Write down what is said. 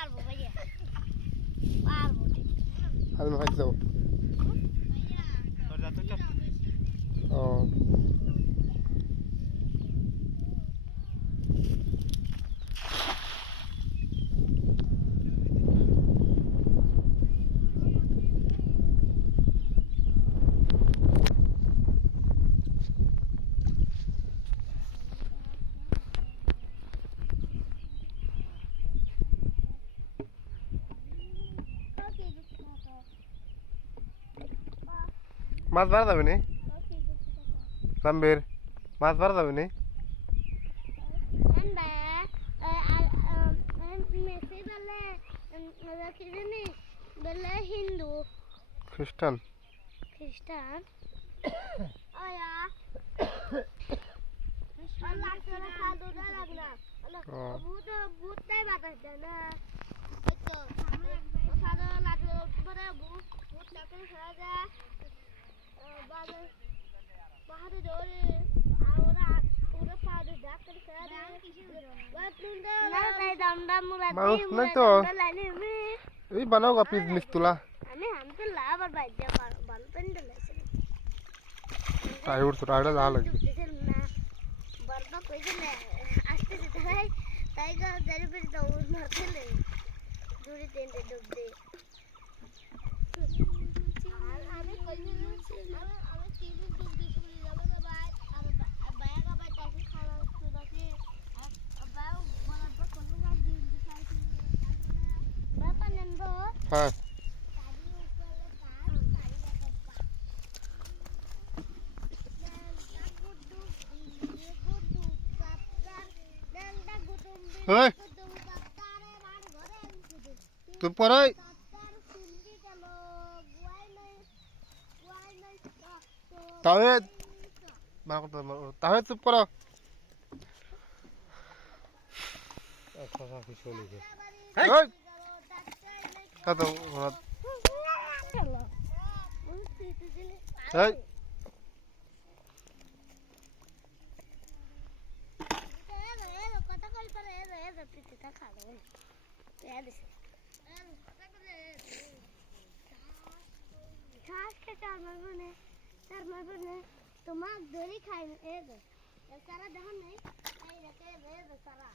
পারবো ভাইয়া পারবো ঠিক আমি ভাই যাও তোর যা তো ও মাছ ধরা যাবে নি রামবীর মাছ ধরা যাবে নি হিন্দু খ্রিস্টান খ্রিস্টান ভূতটাই বাতাস দেয় না মানুষ নাই তো এই বানাও গা পিস তুলা আমি হামতে লাভ আর বাইরে ভালো পেন্ডেল আছে টাই উঠছো টাইটা যা লাগে বরবা কইছিল আসতে তাই তাই গা জারি পেরে দৌড় মারতে দূরে টেন্ডে ডুব দে আর আমি কইছিল আমি তিন ডুব দিছি বলে যাবে না ভাই আর বায়াগা ভাই তাকে খাওয়া শুরুতে বাও বলবা কোন গাছ দিন দিছাইছি বাপা নেনবো হ্যাঁ Hey, tu por ahí. Tahu, tahu tu por ahí. Hey, kata orang. Hey. তোমাক ধরি খাই সারা দেখুন নেই সারা